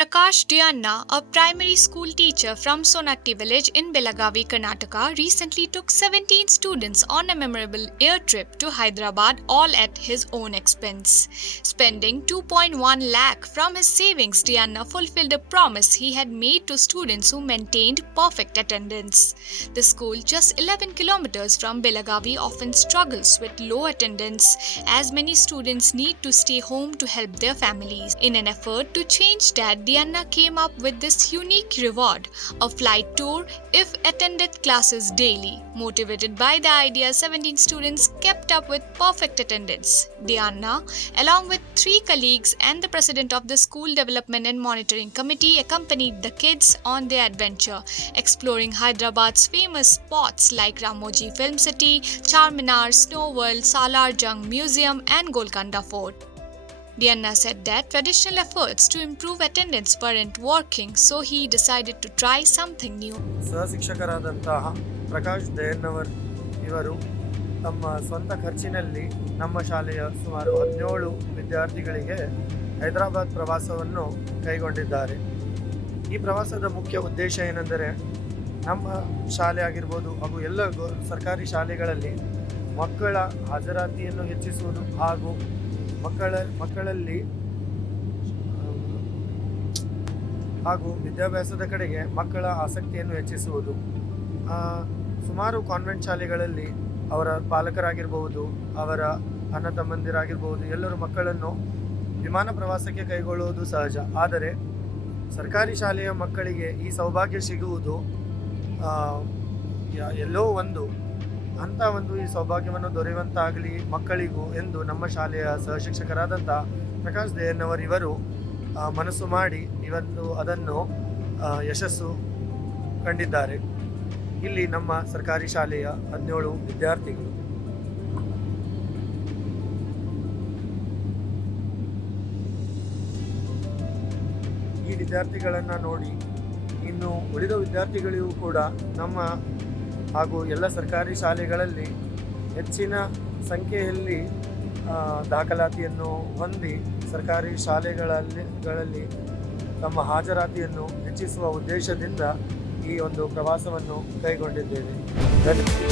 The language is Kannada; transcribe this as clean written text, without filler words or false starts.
Prakash Dianna, a primary school teacher from Sonatti village in Belagavi, Karnataka, recently took 17 students on a memorable air trip to Hyderabad, all at his own expense. Spending 2.1 lakh from his savings, Dianna fulfilled a promise he had made to students who maintained perfect attendance. The school, just 11 kilometers from Belagavi, often struggles with low attendance as many students need to stay home to help their families. In an effort to change that, Dianna came up with this unique reward, a flight tour if attended classes daily. Motivated by the idea, 17 students kept up with perfect attendance. Dianna, along with 3 colleagues and the president of the School Development and Monitoring Committee, accompanied the kids on their adventure, exploring Hyderabad's famous spots like Ramoji Film City, Charminar, Snow World, Salar Jung Museum and Golconda Fort. Dianna said that traditional efforts to improve attendance weren't working, so he decided to try something new. ಸಹಶಿಕ್ಷಕರಾದಂತಹ Prakash ದಯನ್ನವರ್ ಇವರು ತಮ್ಮ ಸ್ವಂತ ಖರ್ಚಿನಲ್ಲಿ ನಮ್ಮ ಶಾಲೆಯ ಸುಮಾರು 17 ವಿದ್ಯಾರ್ಥಿಗಳಿಗೆ ಹೈದರಾಬಾದ್ ಪ್ರವಾಸವನ್ನು ಕೈಗೊಂಡಿದ್ದಾರೆ. ಈ ಪ್ರವಾಸದ ಮುಖ್ಯ ಉದ್ದೇಶ ಏನೆಂದರೆ ನಮ್ಮ ಶಾಲೆ ಆಗಿರ್ಬೋದು ಹಾಗೂ ಎಲ್ಲ ಸರ್ಕಾರಿ ಶಾಲೆಗಳಲ್ಲಿ ಮಕ್ಕಳ ಹಾಜರಾತಿಯನ್ನು ಹೆಚ್ಚಿಸುವುದು ಹಾಗೂ ಮಕ್ಕಳಲ್ಲಿ ಹಾಗೂ ವಿದ್ಯಾಭ್ಯಾಸದ ಕಡೆಗೆ ಮಕ್ಕಳ ಆಸಕ್ತಿಯನ್ನು ಹೆಚ್ಚಿಸುವುದು. ಸುಮಾರು ಕಾನ್ವೆಂಟ್ ಶಾಲೆಗಳಲ್ಲಿ ಅವರ ಪಾಲಕರಾಗಿರ್ಬೋದು, ಅವರ ಅಣ್ಣ ತಮ್ಮಂದಿರಾಗಿರ್ಬೋದು, ಎಲ್ಲರೂ ಮಕ್ಕಳನ್ನು ವಿಮಾನ ಪ್ರವಾಸಕ್ಕೆ ಕೈಗೊಳ್ಳುವುದು ಸಹಜ. ಆದರೆ ಸರ್ಕಾರಿ ಶಾಲೆಯ ಮಕ್ಕಳಿಗೆ ಈ ಸೌಭಾಗ್ಯ ಸಿಗುವುದು ಎಲ್ಲೋ ಒಂದು ಈ ಸೌಭಾಗ್ಯವನ್ನು ದೊರೆಯುವಂತಾಗಲಿ ಮಕ್ಕಳಿಗೂ ಎಂದು ನಮ್ಮ ಶಾಲೆಯ ಸಹಶಿಕ್ಷಕರಾದಂಥ ಪ್ರಕಾಶ್ ದಯನ್ನವರ್ ಇವರು ಮನಸ್ಸು ಮಾಡಿ ಇವತ್ತು ಅದನ್ನು ಯಶಸ್ಸು ಕಂಡಿದ್ದಾರೆ. ಇಲ್ಲಿ ನಮ್ಮ ಸರ್ಕಾರಿ ಶಾಲೆಯ 17 ವಿದ್ಯಾರ್ಥಿಗಳು. ಈ ವಿದ್ಯಾರ್ಥಿಗಳನ್ನು ನೋಡಿ ಇನ್ನು ಉಳಿದ ವಿದ್ಯಾರ್ಥಿಗಳಿಗೂ ಕೂಡ ನಮ್ಮ ಹಾಗೂ ಎಲ್ಲ ಸರ್ಕಾರಿ ಶಾಲೆಗಳಲ್ಲಿ ಹೆಚ್ಚಿನ ಸಂಖ್ಯೆಯಲ್ಲಿ ದಾಖಲಾತಿಯನ್ನು ಹೊಂದಿ ಸರ್ಕಾರಿ ಶಾಲೆಗಳಲ್ಲಿ ತಮ್ಮ ಹಾಜರಾತಿಯನ್ನು ಹೆಚ್ಚಿಸುವ ಉದ್ದೇಶದಿಂದ ಈ ಒಂದು ಪ್ರವಾಸವನ್ನು ಕೈಗೊಂಡಿದ್ದೇವೆ. ಧನ್ಯವಾದ.